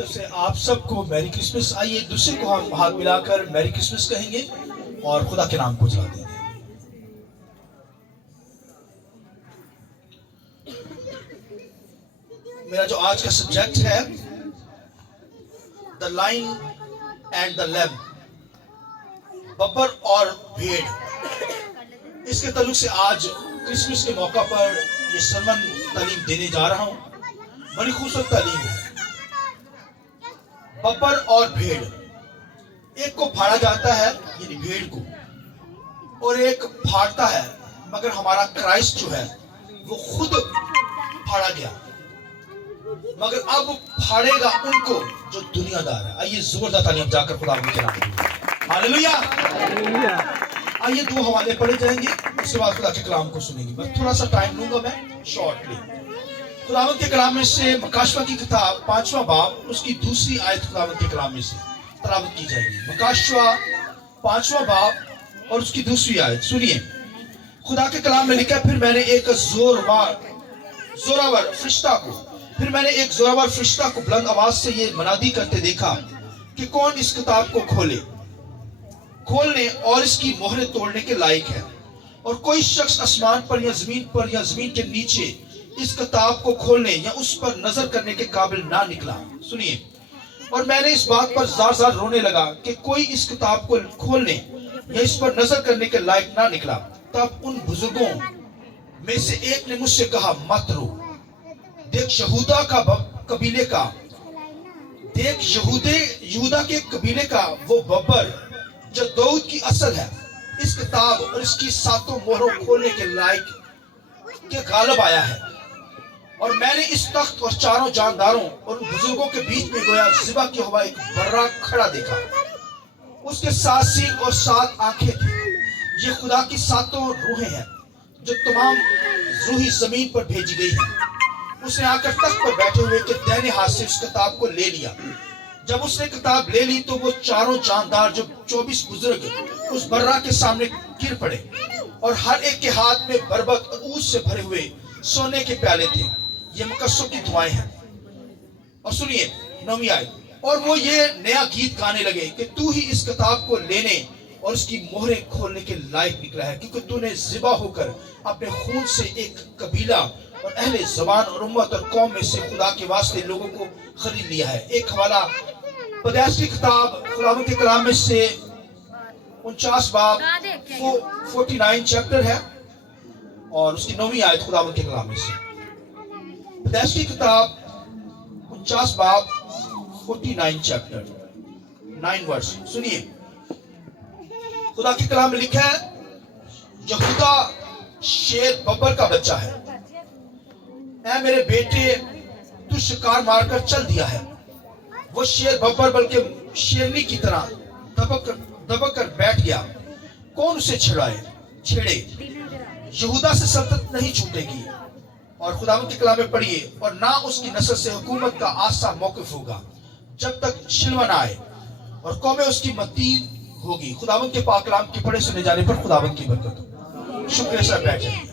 طرف سے آپ سب کو میری کرسمس. آئیے ایک دوسرے کو ہم ہاتھ ملا کر میری کرسمس کہیں گے اور خدا کے نام کو جلا دیں گے. میرا جو آج کا سبجیکٹ ہے the lion and the lamb, ببر اور بھیڑ. اس کے تعلق سے آج کرسمس کے موقع پر یہ سرمن تعلیم دینے جا رہا ہوں. بڑی خوبصورت تعلیم ہے. ببر اور بھیڑ، ایک کو پھاڑا جاتا ہے یعنی بھیڑ کو، اور ایک پھاڑتا ہے، مگر ہمارا کرائسٹ جو ہے وہ خود پھاڑا گیا، مگر اب پھاڑے گا ان کو جو دنیا دار ہے. آئیے زبردست تعلیم جا کر خدا کے نام میں ہاللیلویہ. آئیے دو حوالے پڑھے جائیں گے، اس کے بعد خدا کے کلام کو سنیں گے. بس تھوڑا سا ٹائم لوں گا میں شارٹلی. خداوند کے کلام میں سے مکاشفہ کی کتاب 5واں باب اس کی دوسری آیت خداوند کے کلام میں سے تلاوت کی جائے گی. مکاشفہ 5واں باب اور اس کی دوسری آیت سنیے. خدا کے کلام میں لکھا ہے، پھر میں نے ایک زوراور فرشتہ کو بلند آواز سے یہ منادی کرتے دیکھا کہ کون اس کتاب کو کھولنے اور اس کی مہریں توڑنے کے لائق ہے. اور کوئی شخص آسمان پر یا زمین کے نیچے اس کتاب کو کھولنے یا اس پر نظر کرنے کے قابل نہ نکلا. سنیے. اور میں نے اس بات پر زار زار رونے لگا کہ کوئی اس کتاب کو کھولنے یا اس پر نظر کرنے کے لائق نہ نکلا. تب ان بزرگوں میں سے ایک نے مجھ سے کہا، مت رو. دیکھ یہودا کے قبیلے کا وہ ببر جو داؤد کی اصل ہے، اس کتاب اور اس کی 7 مہروں کھولنے کے لائق کے غالب آیا ہے. اور میں نے اس تخت اور چاروں جانداروں اور ان بزرگوں کے بیچ میں گویا ذبح کیا ہوا ایک برہ کھڑا دیکھا. اس کے 7 سینگ اور 7 آنکھیں تھیں. یہ خدا کی 7 روحیں ہیں جو تمام روحی زمین پر بھیجی گئی ہیں. اس نے آ کر تخت پر بیٹھے ہوئے کے دائنے ہاتھ سے اس کتاب کو لے لیا. جب اس نے کتاب لے لی تو وہ چاروں جاندار جو 24 بزرگ اس برہ کے سامنے گر پڑے، اور ہر ایک کے ہاتھ میں بربط اور عود سے بھرے ہوئے سونے کے پیالے تھے. یہ مقصوں کی دعائیں ہیں. اور سنیے 9ویں آیت. اور وہ یہ نیا گیت گانے لگے کہ تو ہی اس کتاب کو لینے اور اس کی مہریں کھولنے کے لائق نکلا ہے، کیونکہ تو نے ذبح ہو کر اپنے خون سے ایک قبیلہ اور اہل زبان اور امت اور قوم میں سے خدا کے واسطے لوگوں کو خرید لیا ہے. ایک حوالہ پیدائش کی کتاب خداوند کے کلام میں سے 49 باب 49 چیپٹر ہے اور اس کی 9ویں آیت خداوند کے کلام میں سے. پیدائش کی کتاب 49 باب 49 چیپٹر 9 ورس. سنیے. خدا کے کلام میں لکھا ہے، یہودا شیر ببر کا بچہ ہے. اے میرے بیٹے، تو شکار مار کر چل دیا ہے. وہ شیر ببر بلکہ شیرنی کی طرح دبک کر بیٹھ گیا. کون اسے چھیڑے؟ یہودا سے سلطنت نہیں چھوٹے گی. اور خداوند کے کلام میں پڑھیے، اور نہ اس کی نسل سے حکومت کا آسا موقف ہوگا جب تک شلوہ نہ آئے، اور قومیں اس کی متین ہوگی. خداوند کے پاک کلام کے پڑھے سنے جانے پر خداوند کی برکت ہو. شکریہ صاحب، بیٹھ جائیں.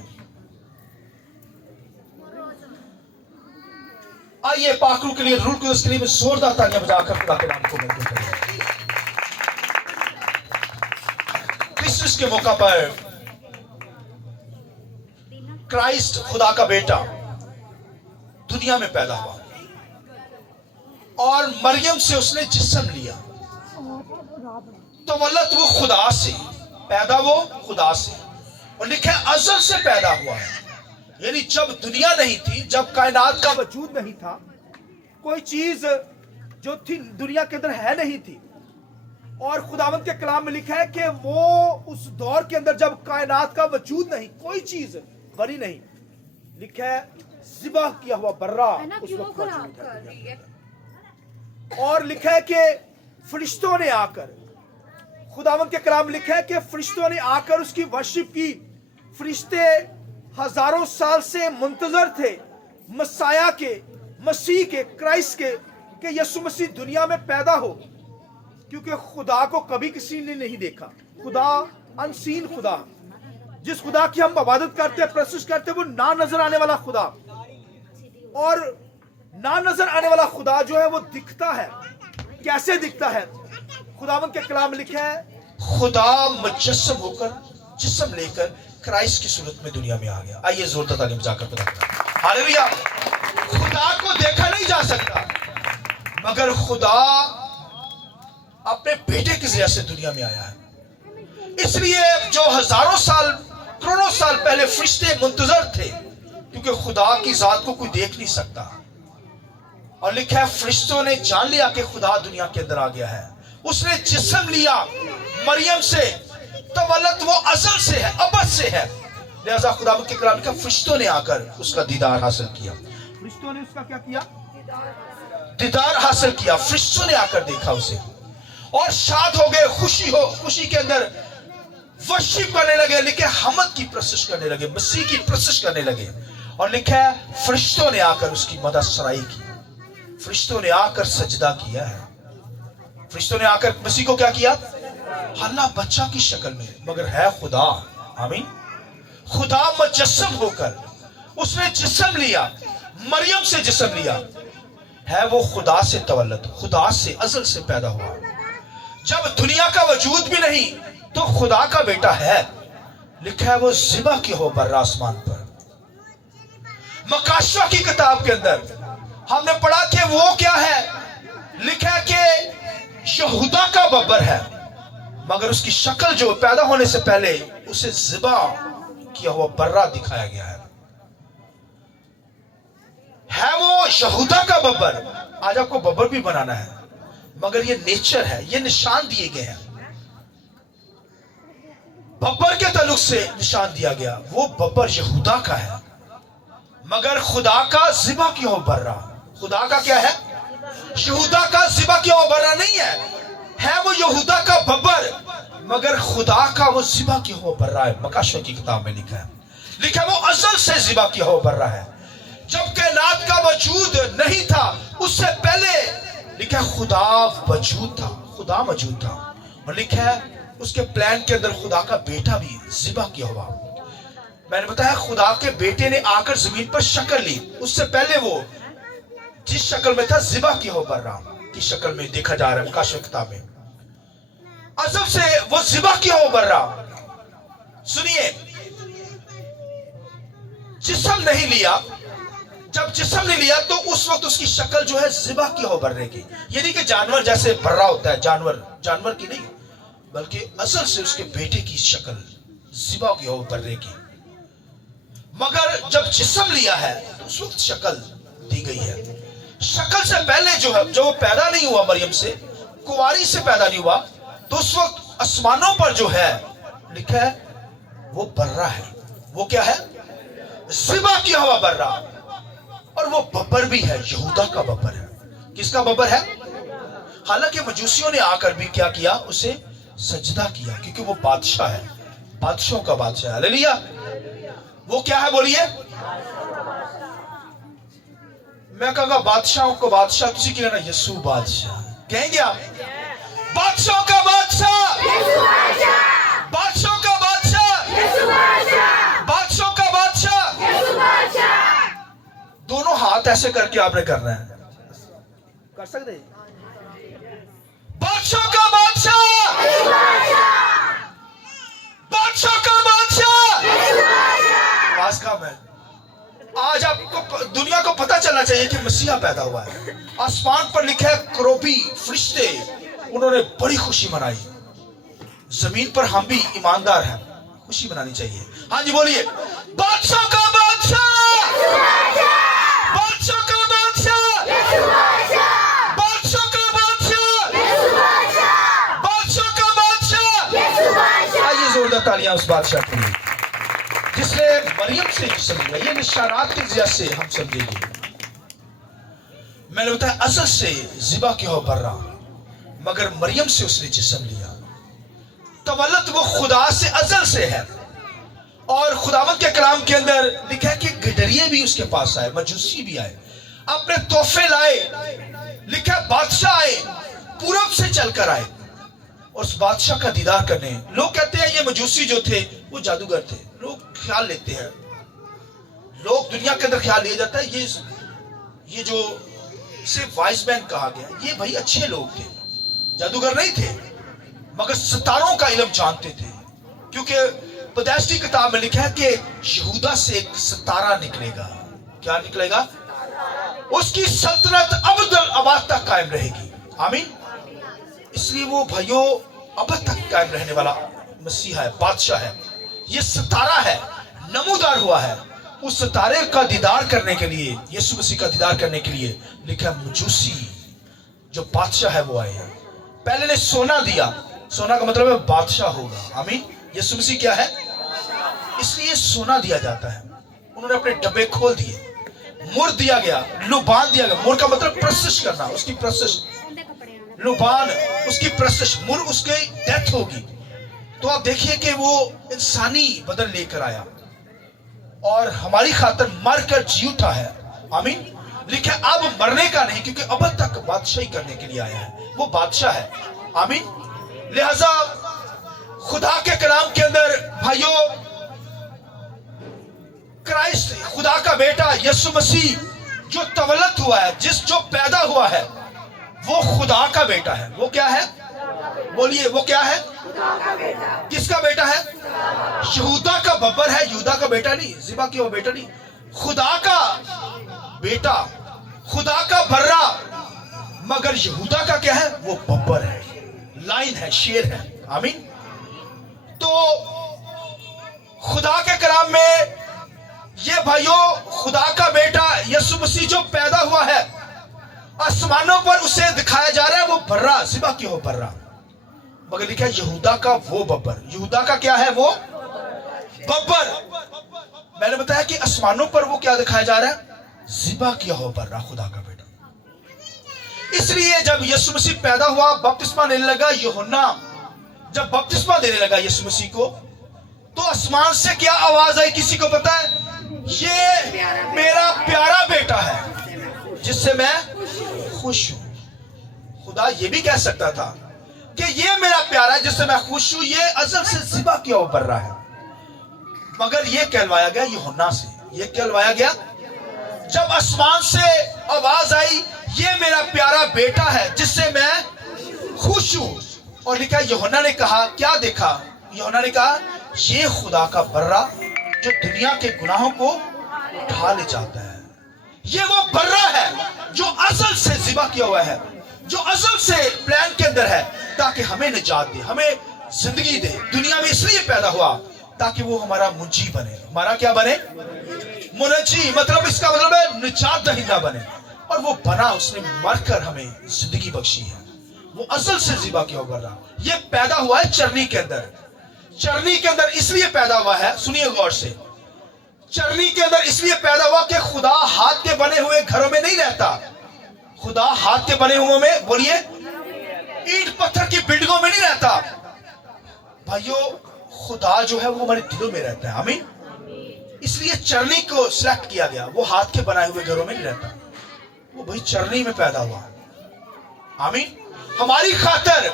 آئیے پاک روح کے لیے، روح کے اس کے لیے میں زوردار تالیاں بجا کر خدا کے نام کو مجد کریں. کرسمس کے موقع پر کرائسٹ خدا کا بیٹا دنیا میں پیدا ہوا اور مریم سے اس نے جسم لیا. تولد وہ خدا سے، پیدا وہ خدا سے، اور لکھا ہے ازل سے پیدا ہوا ہے. یعنی جب دنیا نہیں تھی، جب کائنات کا وجود نہیں تھا، کوئی چیز جو تھی دنیا کے اندر ہے نہیں تھی. اور خداوند کے کلام میں لکھا ہے کہ وہ اس دور کے اندر جب کائنات کا وجود نہیں، کوئی چیز بری نہیں، لکھا ہے ذبح کیا ہوا برہ اس وقت موجود ہے. اور لکھا ہے کہ فرشتوں نے آ کر، خداوند کے کلام لکھا ہے کہ فرشتوں نے آ کر اس کی ورشپ کی. فرشتے ہزاروں سال سے منتظر تھے مسیح کے، کرائسٹ کے، کہ یسوع مسیح دنیا میں پیدا ہو، کیونکہ خدا کو کبھی کسی نے نہیں دیکھا. خدا انسین خدا، جس خدا کی ہم عبادت کرتے ہیں، پرستش کرتے ہیں، وہ نہ نظر آنے والا خدا. اور ना नजर आने वाला खुदा जो है वो दिखता है। कैसे दिखता है? खुदावंद के कलाम में लिखा है, खुदा मुजस्सम होकर जिस्म लेकर क्राइस्ट की सूरत में दुनिया में आ गया। आइए जोरदार तालीम जाकर पता करें। हालेलुया। खुदा को देखा नहीं जा सकता, मगर खुदा अपने बेटे के जरिए से दुनिया में आया है। इसलिए जो हजारों साल, करोड़ों साल पहले फरिश्ते मुंतजर थे, क्योंकि खुदा की जात को कोई देख नहीं सकता, और लिखा है फरिश्तों ने जान लिया कि खुदा दुनिया के अंदर आ गया है। उसने जिस्म लिया मरियम से, तवल्लत वो अज़ल से है, अबद से है। लिहाजा खुदा के कलाम का फरिश्तों ने आकर उसका दीदार हासिल किया। फरिश्तों ने उसका क्या किया? दीदार हासिल किया। फरिश्तों ने आकर देखा उसे और शाद हो गए, खुशी के अंदर वर्शिप करने लगे, लिखे हमद की प्रशंसा करने लगे, मसीह की प्रशंसा करने लगे। और लिखा है फरिश्तों ने आकर उसकी मदद सराई की, फरिश्तों ने आकर सजदा किया है। फरिश्तों ने आकर मसीह को क्या किया? हल्ला बच्चा की शक्ल में, मगर है खुदा। आमीन। खुदा मुजस्सम होकर उसने जिस्म लिया, मरियम से जिस्म लिया। है वो खुदा से तवल्लद, खुदा से अज़ल से पैदा हुआ। जब दुनिया का वजूद भी नहीं तो खुदा का बेटा है। लिखा है वो ज़िबा की हो बर्रा आसमान पर। मकाशा की किताब के अंदर हमने पढ़ा कि वो क्या है? लिखा है कि यहूदा का बब्बर है, मगर उसकी शक्ल जो पैदा होने से पहले उसे ज़िबा किया हुआ बर्रा दिखाया गया है। वो यहूदा का बब्बर। आज आपको बब्बर भी बनाना है, मगर ये नेचर है, ये निशान दिए गए हैं। बब्बर के ताल्लुक से निशान दिया गया, वो बब्बर यहूदा का है, मगर खुदा का ज़िबा किया हुआ बर्रा। खुदा का क्या है? यहूदा का ज़िबा किया हुआ बर्रा नहीं है वो यहूदा का बब्बर, मगर खुदा का वो ज़िबा किया हुआ बर्रा है। मकाशा की किताब में लिखा है वो अज़ल से ज़िबा किया हुआ बर्रा है। जब कायनात का वजूद नहीं था, उससे पहले लिखा है खुदा वजूद था, खुदा मौजूद था। और लिखा है उसके प्लान के अंदर खुदा का बेटा भी ज़िबा किया हुआ। मैंने बताया खुदा के बेटे ने आकर जमीन पर शक्ल ली, उससे पहले वो जिस शक्ल में था ज़िबा किया हुआ बर्रा की शक्ल में देखा जा रहा है मकाशा किताब में। अज़ल से वो ज़िबा किया हुआ बर्रा। सुनिए, जिस्म नहीं लिया, जब जिस्म नहीं लिया तो उस वक्त उसकी शक्ल जो है ज़िबा की हो बर्रे की। ये नहीं कि जानवर जैसे बर्रा होता है, जानवर की नहीं, बल्कि असल से उसके बेटे की शक्ल ज़िबा की हो बर्रे की। मगर जब जिस्म लिया है तो उस वक्त शक्ल दी गई है। शक्ल से पहले जो है, जब वो पैदा नहीं हुआ, मरियम से कुंवारी से पैदा नहीं हुआ, तो उस वक्त आसमानों पर जो है लिखा है वो बर्रा है। वो क्या है? ज़िबा किया हुआ बर्रा। और वो बब्बर भी है, यहूदा का बब्बर है। किसका बब्बर है? हालांकि मजूसियों ने आकर भी क्या किया? उसे सजदा किया, क्योंकि वो बादशाह है, बादशाहों का बादशाह। हालेलुया। वो क्या है? बोलिए। मैं कहूंगा बादशाहों को बादशाह, किसी की कहना यीशु बादशाह कहेंगे आप? बादशाहों का बादशाह, बादशाहों का बादशाह, बादशाहों का बादशाह। दोनों हाथ ऐसे करके आपने करना है, कर सकते? बादशाह का बादशाह, बादशाह का बादशाह। आवाज कम है। आज आपको दुनिया को पता चलना चाहिए कि मसीहा पैदा हुआ है। आसमान पर लिखा है करोबी फरिश्ते, उन्होंने बड़ी खुशी मनाई। जमीन पर हम भी ईमानदार हैं, खुशी मनानी चाहिए। हाँ जी बोलिए। बादशाह का बादशाह, बादशाह का बादशाह, बादशाह का बादशाह, बादशाह का बादशाह। आइए जोरदार तालियां उस बादशाह के लिए जिसने मरियम से जिस्म लिया। ये निशानात के जरिए से हम समझेंगे। मैंने बताया असल से ज़िबा किया हुआ बर्रा, मगर मरियम से उसने जिस्म लिया। तवल्लत वो खुदा से अज़ल से है। और खुदावंद के कलाम के अंदर लिखा है कि गडरिये भी उसके पास आए, मजूसी भी आए, अपने तोहफे लाए। लिखा है बादशाह आए, पूरब से चलकर आए और उस बादशाह का दीदार करने। लोग कहते हैं ये मजूसी जो थे वो जादूगर थे। लोग ख्याल लेते हैं, लोग दुनिया के अंदर ख्याल लिया जाता है یہ جو صرف وائس مین کہا گیا یہ بھائی اچھے لوگ تھے, جادوگر نہیں تھے, مگر ستاروں کا علم جانتے تھے. کیونکہ پیدائشی کتاب میں لکھا ہے کہ یہودا سے ایک ستارہ نکلے گا. کیا نکلے گا؟ اس کی سلطنت ابد تک قائم رہے گی. آمین. اس لیے وہ بھائیوں ابد تک قائم رہنے والا مسیح ہے, بادشاہ ہے. یہ ستارہ ہے, نمودار ہوا ہے. اس ستارے کا دیدار کرنے کے لیے, یسوع مسیح کا دیدار کرنے کے لیے لکھا مجوسی جو بادشاہ ہے وہ آئے ہیں. پہلے نے سونا دیا, سونا کا مطلب ہے بادشاہ ہوگا. آمین. یسوع مسیح کیا ہے؟ اس لیے سونا دیا جاتا ہے. انہوں نے اپنے ڈبے کھول دیے. مر دیا گیا, لبان دیا گیا. مر کا مطلب پرستش کرنا, اس کی پرستش. لبان اس کی پرستش, مر اس کی ڈیتھ ہوگی. تو آپ دیکھیے کہ وہ انسانی بدن لے کر آیا اور ہماری خاطر مر کر جی اٹھا ہے. آمین. لکھا اب مرنے کا نہیں, کیونکہ اب تک بادشاہی کرنے کے لیے آیا ہے. وہ بادشاہ ہے. آمین. لہذا خدا کے کلام کے اندر بھائیوں کرائسٹ, خدا کا بیٹا یسوع مسیح جو تولد ہوا ہے, جو پیدا ہوا ہے, وہ خدا کا بیٹا ہے. وہ کیا ہے؟ بولیے, وہ کیا ہے؟ کس کا بیٹا ہے؟ یہودا کا ببر ہے. یہودا کا بیٹا نہیں, ذبح کیا ہوا بیٹا نہیں, خدا کا بیٹا, خدا کا برا. مگر یہودا کا کیا ہے؟ وہ ببر ہے, لائن ہے, شیر ہے. آمین. تو خدا کے کلام میں یہ بھائیوں خدا کا بیٹا یسوع مسیح جو پیدا ہوا ہے, آسمانوں پر اسے دکھایا جا رہا ہے وہ برا, ذبح کیا ہوا برا. مگر لکھا ہے یہودا کا وہ ببر. یہودا کا کیا ہے؟ وہ ببر. میں نے بتایا کہ آسمانوں پر وہ کیا دکھایا جا رہا ہے؟ ذبح کیا ہوا برا, خدا کا بیٹا. اس لیے جب یسوع مسیح پیدا ہوا, بپتسمہ لینے لگا, یوحنا جب بپتسمہ دینے لگا یسوع مسیح کو, تو آسمان سے کیا آواز آئی؟ کسی کو پتا ہے؟ یہ میرا پیارا بیٹا ہے جس سے میں خوش ہوں. خدا یہ بھی کہہ سکتا تھا کہ یہ میرا پیارا ہے جس سے میں خوش ہوں, یہ ازل سے ذبح کیا ہوا بر رہا ہے. مگر یہ کہلوایا گیا یوحنا سے. یہ کہلوایا گیا جب آسمان سے آواز آئی, یہ میرا پیارا بیٹا ہے جس سے میں خوش ہوں. اور لکھا یوحنا نے کہا, کیا دیکھا؟ یوحنا نے کہا یہ خدا کا برا جو دنیا کے گناہوں کو اٹھا لے جاتا ہے. یہ وہ برا ہے جو ازل سے ذبح کیا ہوا ہے, جو ازل سے پلان کے اندر ہے تاکہ ہمیں نجات دے, ہمیں زندگی دے. دنیا میں اس لیے پیدا ہوا تاکہ وہ ہمارا منجی بنے. ہمارا کیا بنے؟ منجی. مطلب اس کا مطلب ہے نجات دہندہ بنے. اور وہ بنا, اس نے مر کر ہمیں زندگی بخشی ہے. وہ ازل سے ذبح کیا ہوا برا. یہ پیدا ہوا ہے چرنی کے اندر. چرنی کے اندر اس لیے پیدا ہوا ہے, سنیے غور سے, چرنی کے اندر اس لیے پیدا ہوا کہ خدا ہاتھ کے بنے ہوئے گھروں میں نہیں رہتا. خدا ہاتھ کے بنے ہوئے میں, بولیے, اینٹ پتھر کی بلڈنگوں میں نہیں رہتا. بھائیو خدا جو ہے وہ ہمارے دلوں میں رہتا ہے. آمین. اس لیے چرنی کو سلیکٹ کیا گیا. وہ ہاتھ کے بنائے ہوئے گھروں میں نہیں رہتا, وہ بھائی چرنی میں پیدا ہوا. آمین. ہماری خاطر,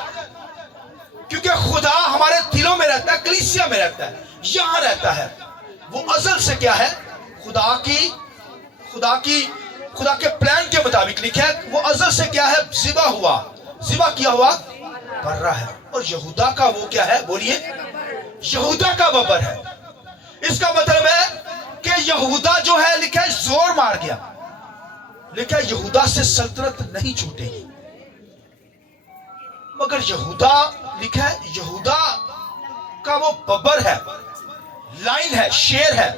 کیونکہ خدا ہمارے دلوں میں رہتا ہے, کلیسیا میں رہتا ہے, یہاں رہتا ہے. وہ ازل سے کیا ہے؟ خدا کے پلان کے مطابق لکھا ہے وہ ازل سے کیا ہے؟ ذبح ہوا, ذبح کیا ہوا برا ہے. اور یہودا کا وہ کیا ہے؟ بولیے, یہودا کا ببر ہے. اس کا مطلب ہے کہ یہودا جو ہے لکھا ہے زور مار گیا. لکھا ہے یہودا سے سلطنت نہیں چھوٹے گی. مگر یہودا, لکھا ہے یہودا کا وہ ببر ہے, لائن ہے, شیر ہے.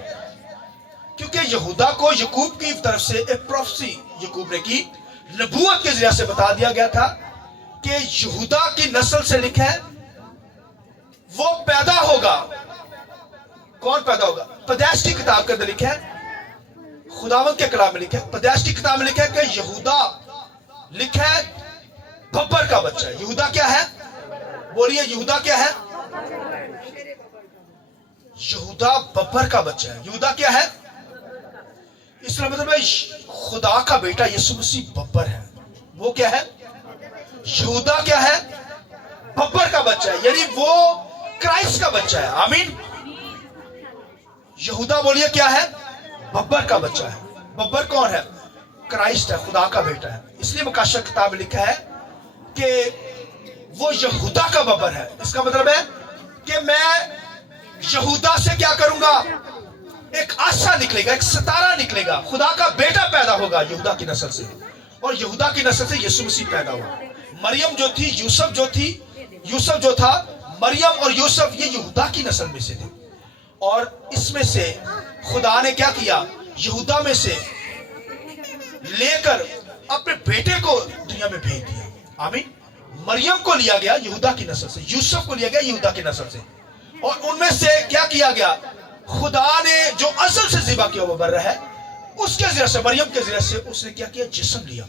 کیونکہ یہودا کو یعقوب کی طرف سے ایک پروفیسی یعقوب نے کی, نبوت کے ذریعے سے بتا دیا گیا تھا کہ یہودا کی نسل سے لکھا ہے وہ پیدا ہوگا. کون پیدا ہوگا؟ پیدائش کی کتاب کے اندر لکھا ہے, خداوند کے کلام میں لکھا ہے, پیدائش کی کتاب میں لکھا ہے کہ یہودا لکھا ہے ببر کا بچہ ہے. یہودا کیا ہے؟ بولیے, یہودا کیا ہے؟ یہودا ببر کا بچہ ہے. یہودا کیا ہے؟ اس کا مطلب ہے خدا کا بیٹا یسوع مسیح ببر ہے. وہ کیا ہے؟ یہودا کیا ہے؟ ببر کا بچہ ہے, یعنی وہ کرائسٹ کا بچہ ہے. آمین. یہودا بولیے کیا ہے؟ ببر کا بچہ ہے. ببر کون ہے؟ क्राइस्ट है, खुदा का बेटा है। इसलिए मुकाशा किताब में लिखा है कि वो यहूदा का बब्बर है। इसका मतलब है कि मैं यहूदा से क्या करूंगा, एक आशा निकलेगा, एक सितारा निकलेगा, खुदा का बेटा पैदा होगा यहूदा की नस्ल से, और यहूदा की नस्ल से यीशु मसीह पैदा हुआ। मरियम जो थी, यूसुफ जो था, मरियम और यूसुफ ये यहूदा की नस्ल में से थे, और इसमें से खुदा ने क्या किया, यहूदा में से लेकर अपने बेटे को दुनिया में भेज दिया। आमीन। मरियम को लिया गया यहूदा की नस्ल से, यूसुफ को लिया गया यहूदा की नस्ल से, और उनमें से क्या किया गया, खुदा ने जो असल से ज़िबा किया वो बर्रा है, उसके जरिए से, मरियम के जरिए से उसने क्या किया, जिस्म लिया,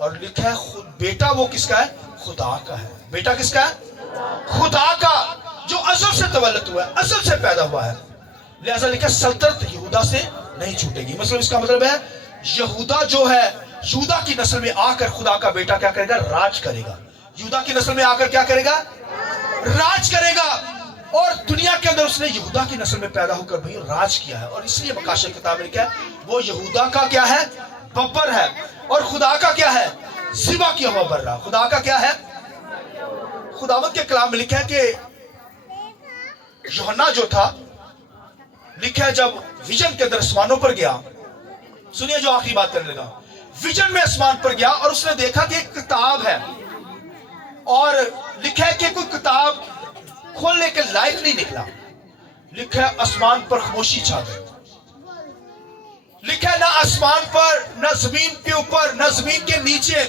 और लिखा है खुद बेटा वो किसका है, खुदा का है। बेटा किसका है, खुदा का, जो असल से तवल्लुद हुआ है, असल से पैदा हुआ है। लिहाजा लिखा सल्तनत यहूदा से नहीं छूटेगी। मतलब इसका मतलब है यहूदा जो है, यहूदा की नस्ल में आकर खुदा का बेटा क्या करेगा, राज करेगा। यहूदा की नस्ल में आकर क्या करेगा, राज करेगा, और दुनिया के अंदर उसने यहूदा की नस्ल में पैदा होकर भाई राज किया है। और इसलिए मुकाशा किताब में लिखा है वो यहूदा का क्या है, बब्बर है, और खुदा का क्या है, ज़िबा किया हुआ बर्रा। खुदा का क्या है, खुदावंद के कलाम में लिखा है कि यूहन्ना जो था, लिखा है जब विजन के अंदर आसमानों पर गया, सुनिए जो आखिरी बात करने लगा, विजन में आसमान पर गया और उसने देखा कि एक किताब है, और लिखा है कि कोई किताब खोलने के लायक नहीं निकला। लिखा है आसमान पर खामोशी छा गई। लिखा है ना आसमान पर, ना जमीन के ऊपर, ना जमीन के नीचे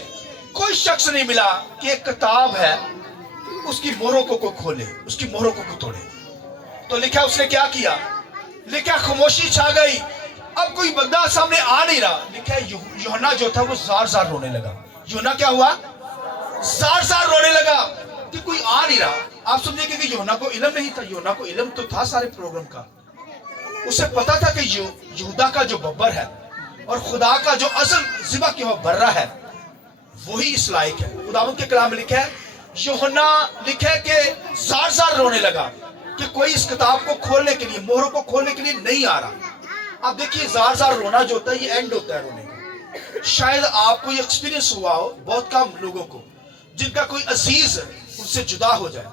कोई शख्स नहीं मिला कि एक किताब है, उसकी मोहरों को कोई खोले, उसकी मोहरों को कोई तोड़े। तो लिखा उसने क्या किया, लिखा खामोशी छा गई, अब कोई बंदा सामने आ नहीं रहा। लिखा है यूहन्ना जो था वो जार जार रोने लगा। यूहन्ना क्या हुआ, जार जार रोने लगा कि कोई आ नहीं रहा। आप समझिए कि यूहन्ना को इल्म नहीं था, यूहन्ना को इल्म तो था सारे प्रोग्राम का, उसे पता था कि यहूदा का जो बब्बर है और खुदा का जो असल ज़िबा किया हुआ बर्रा है वही इस लायक है। खुदावंद के कलाम में लिखा है यूहन्ना, लिखा है कि जार जार रोने लगा कि कोई इस किताब को खोलने के लिए, मोहरों को खोलने के लिए नहीं आ रहा। अब देखिए जार जार रोना जो होता है ये एंड होता है रोने का। शायद आपको ये एक्सपीरियंस हुआ हो, बहुत कम लोगों को जिनका कोई अजीज उनसे जुदा हो जाए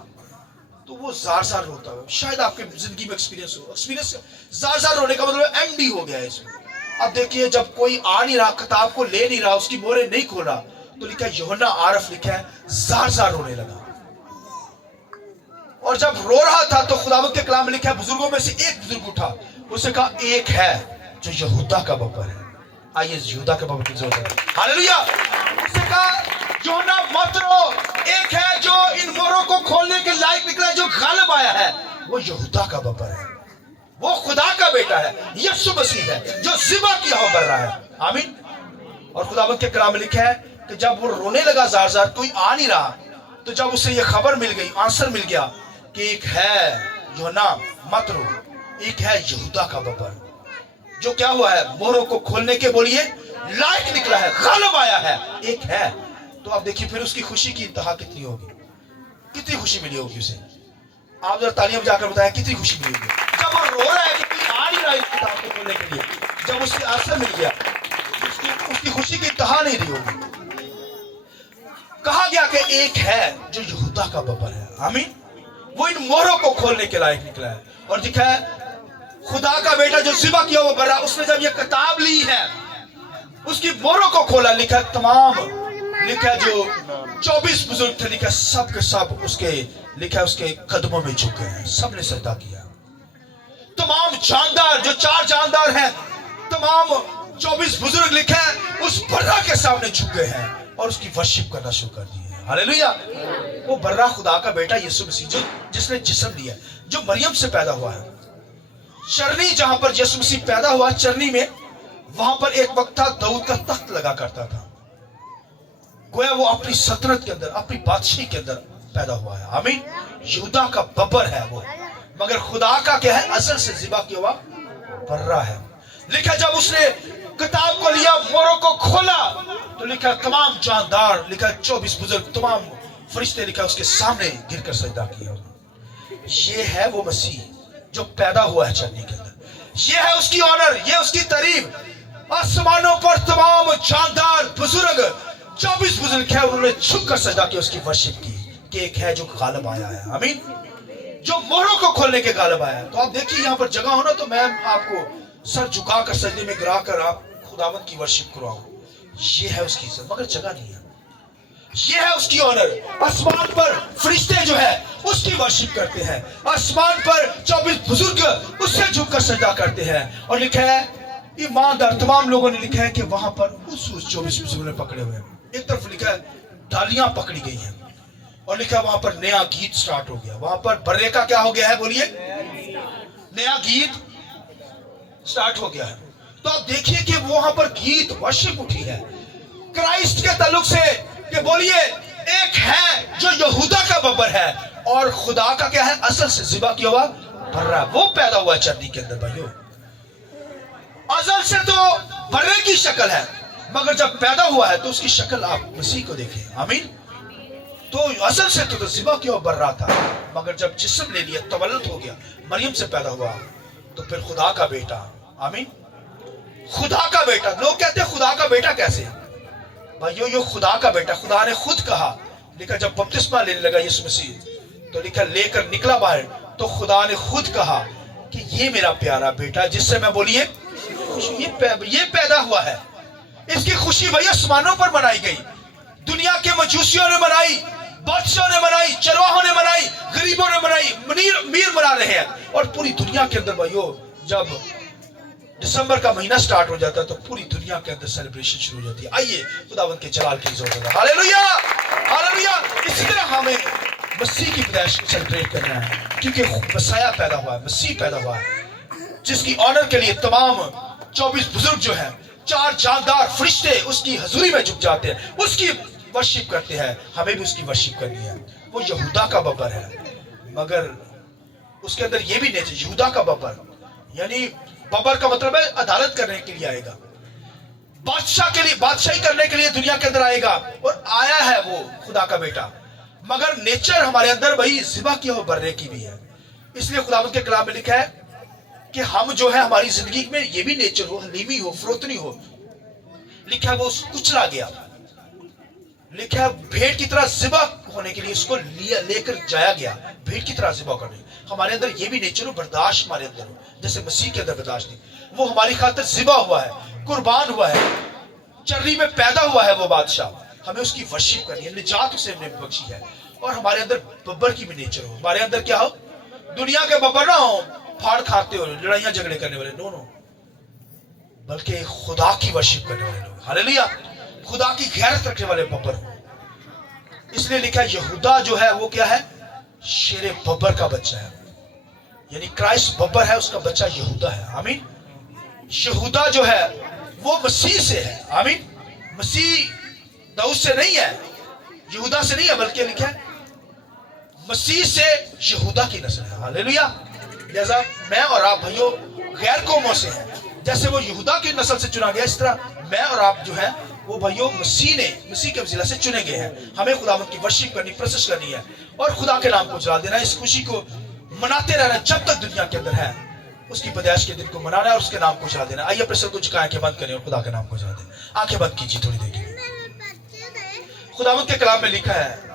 तो वो जार जार रोता हो। शायद आपके जिंदगी में एक्सपीरियंस हो, एक्सपीरियंस जार जार रोने का मतलब एंड ही हो गया है इसमें। अब देखिए जब कोई आ नहीं रहा, किताब को ले नहीं रहा, उसकी मोहरें नहीं खोल रहा, तो लिखा है यूहन्ना आरफ, लिखा है जार जार रोने लगा। और जब रो रहा था तो खुदावंद के कलाम में लिखा है बुजुर्गों में से एक बुजुर्ग उठा, उसने कहा एक है जो यहूदा का बब्बर है। आइए यहूदा के बब्बर की जोर है, हालेलुया। उसने कहा यूहन्ना मत रो, एक है जो इन मोहरों को खोलने के लायक निकला, जो गालिब आया है, वो यहूदा का बब्बर है, वो खुदा का बेटा है, यीशु मसीह है जो ज़िबा किया हुआ बर्रा है। आमीन। और खुदावंद के कलाम में लिखा है कि जब वो रोने लगा जार जार, कोई आ नहीं रहा, तो जब उसे ये खबर मिल गई, आंसर मिल गया कि एक है, यूहन्ना मत रो, एक है यहूदा का बब्बर जो क्या हुआ है, मोहरों को खोलने के बोलिए लायक निकला है, गालिब आया है, एक है। तो आप देखिए फिर उसकी खुशी की इंतहा कितनी होगी, कितनी खुशी मिली होगी उसे। आप जरा तालियां जाकर बताएं कितनी खुशी मिली होगी जब वो रो रहा है कि कोई आ नहीं रहा इस किताब को खोलने के लिए। जब उसे आंसर मिल गया उसकी खुशी की इंतहा नहीं रही होगी। कहा गया कि एक है जो यहूदा का बब्बर है। आमीन। वो इन मोहरों को खोलने के लायक निकला है। और दिखा है खुदा का बेटा जो ज़िबा किया हुआ बर्रा, उसने जब ये किताब ली है, उसकी मोहरों को खोला, लिखा तमाम, लिखा जो 24 बुजुर्ग थे, लिखा सब के सब उसके, लिखा उसके कदमों में झुक गए हैं, सबने सजदा किया। तमाम जानदार जो 4 जानदार हैं, तमाम 24 बुजुर्ग लिखा है उस बर्रा के सामने झुक गए हैं और उसकी वर्शिप करना शुरू कर दी है। हालेलुया। वो बर्रा खुदा का बेटा यीशु मसीह जो जिसने जिस्म लिया, जो मरियम से पैदा हुआ है। चरनी जहां पर यीशु मसीह पैदा हुआ, चरनी में, वहां पर एक वक्त था दाऊद का तख्त लगा करता था। गोया वो अपनी सल्तनत के अंदर, अपनी बादशाही के अंदर पैदा हुआ है। आमीन। यहूदा का बब्बर है वो, मगर खुदा का क्या है, असल से ज़िबा किया हुआ बर्रा है। लिखा जब उसने किताब को लिया, मोहरों को खोला, तो लिखा तमाम जानदार, लिखा 24 बुजुर्ग, तमाम फरिश्ते, लिखा उसके सामने गिरकर सजदा किया। ये है वो मसीह जो पैदा हुआ है चरनी के अंदर। ये है उसकी ऑनर, ये उसकी तारीफ। आसमानों पर तमाम जानदार बुजुर्ग 24 बुजुर्ग है, उन्होंने झुक कर सजदा की, उसकी वर्शिप की कि एक है जो गालिब आया है, आमीन, जो मोहरों को खोलने के गालिब आया है। तो आप देखिए यहाँ पर जगह हो ना, तो मैं आपको सर झुकाकर सजदे में गिरा कर आप खुदावंद की वर्शिप करवाऊं, ये है उसकी इज्जत, मगर जगह नहीं है। ये है उसकी ऑनर। आसमान पर फरिश्ते जो है उसकी वर्शिप करते हैं, आसमान पर 24 बुजुर्ग उससे झुककर सजदा करते हैं। और लिखा है, ईमानदार तमाम लोगों ने लिखा है कि वहां पर उस 24 बुजुर्ग ने पकड़े हुए हैं। एक तरफ लिखा है डालियां पकड़ी गई हैं, और लिखा है वहां पर नया गीत स्टार्ट हो गया। वहां पर बर्रे का क्या हो गया है, बोलिए, नया गीत स्टार्ट हो गया है। तो आप देखिए कि वहां पर गीत वर्शिप उठी है क्राइस्ट के ताल्लुक से, कि बोलिए एक है जो यहूदा का बब्बर है, और खुदा का क्या है, असल से ज़िबा किया हुआ बर्रा, वो पैदा हुआ चर्नी के अंदर। भाइयों, असल से तो बर्रे की शक्ल है, मगर जब पैदा हुआ है तो उसकी शक्ल आप मसीह को देखें, आमीन। तो असल से तो ज़िबा किया हुआ बर्रा था, मगर जब जिस्म ले लिया, तवल्लुद हो गया, मरियम से पैदा हुआ, तो फिर खुदा का बेटा, आमीन, खुदा का बेटा। लोग कहते हैं खुदा का बेटा कैसे? भाइयों, यो खुदा का बेटा, खुदा ने खुद कहा। लिखा जब बपतिस्मा लेने लगा यीशु मसीह, तो लिखा लेकर निकला बाहर, तो खुदा ने खुद कहा कि ये मेरा प्यारा बेटा जिससे मैं, बोलिए, ये पैदा हुआ है। इसकी खुशी भैया आसमानों पर मनाई गई, दुनिया के मजूसियों ने मनाई, बादशाहों ने मनाई, चरवाहों ने मनाई, गरीबों ने मनाई, मीर मना रहे हैं। और पूरी दुनिया के अंदर भाइयों, जब दिसंबर का महीना स्टार्ट हो जाता है तो पूरी दुनिया के अंदर सेलिब्रेशन शुरू हो जाती है। आइए खुदावंद के जलाल की इज़्ज़त है, हालेलुया, हालेलुया। इसी तरह हमें मसीह की पैदाइश को सेलिब्रेट करना है, क्योंकि मसीहा पैदा हुआ है, मसीह पैदा हुआ है, जिसकी ऑनर के लिए तमाम 24 बुजुर्ग जो हैं, 4 जानदार फरिश्ते उसकी हजूरी में झुक जाते हैं, उसकी वर्शिप करते हैं। हमें भी उसकी वर्शिप करनी है। वो यहूदा का बब्बर है, मगर उसके अंदर ये भी नहीं, यहूदा का बब्बर, यानी बब्बर का मतलब है अदालत करने के लिए आएगा, बादशाह के लिए, बादशाही करने के लिए दुनिया के अंदर आएगा, और आया है वो खुदा का बेटा। मगर नेचर हमारे अंदर वही ज़िबा किया हो बर्रे की भी है। इसलिए खुदावंद के कलाम में लिखा है कि हम जो है हमारी जिंदगी में ये भी नेचर हो, हलीमी हो, फरोतनी हो। लिखा है वो कुचला गया, लिखा है भेंट की तरह ज़िबा होने के लिए उसको लेकर जाया गया, भेंट की तरह ज़िबा करने। हमारे अंदर ये भी नेचर हो, बर्दाश्त हमारे अंदर हो, जैसे मसीह के अंदर बर्दाश्त नहीं, वो हमारी खातिर ज़िबा हुआ है, कुर्बान हुआ है, चर्नी में पैदा हुआ है वो बादशाह। हमें उसकी वर्शिप करनी है, निजात उसे हमने बख्शी है। और हमारे अंदर बब्बर की भी नेचर हो, हमारे अंदर क्या हो, दुनिया के बब्बर ना हो, फाड़ खाते हो, लड़ाइयां झगड़े करने वाले, नो, बल्कि खुदा की वर्शिप करने वाले लोग, हालेलुया, खुदा की गैरत रखने वाले बब्बर हो। इसलिए लिखा है यहूदा जो है वो क्या है, शेरे बब्बर का बच्चा है, यानी क्राइस्ट बब्बर है, उसका बच्चा यहूदा है, आमीन। यहूदा जो है वो मसीह से है, आमीन। मसीह दाऊद से नहीं है, यहूदा से नहीं है, बल्कि लिखा है मसीह से यहूदा की नस्ल है, हालेलुया। जैसा मैं और आप भाइयों गैर कौमों से हैं, जैसे वो यहूदा की नस्ल से चुना गया, इस तरह मैं और आप जो है वो भाइयों मसीह के वसीला से चुने गए हैं। हमें खुदावंद की वर्शिप करनी, प्रोसेस करनी है, और खुदा के नाम को जला देना, इस खुशी को मनाते रहना जब तक दुनिया के अंदर है, उसकी पैदाइश के दिन को मनाना है और उसके नाम को जला देना। आइए अपने सर को झुकाएं, आंखें बंद करें और खुदा के नाम को जला दें। आंखें बंद कीजिए थोड़ी देर के लिए। खुदावंद के कलाम में लिखा है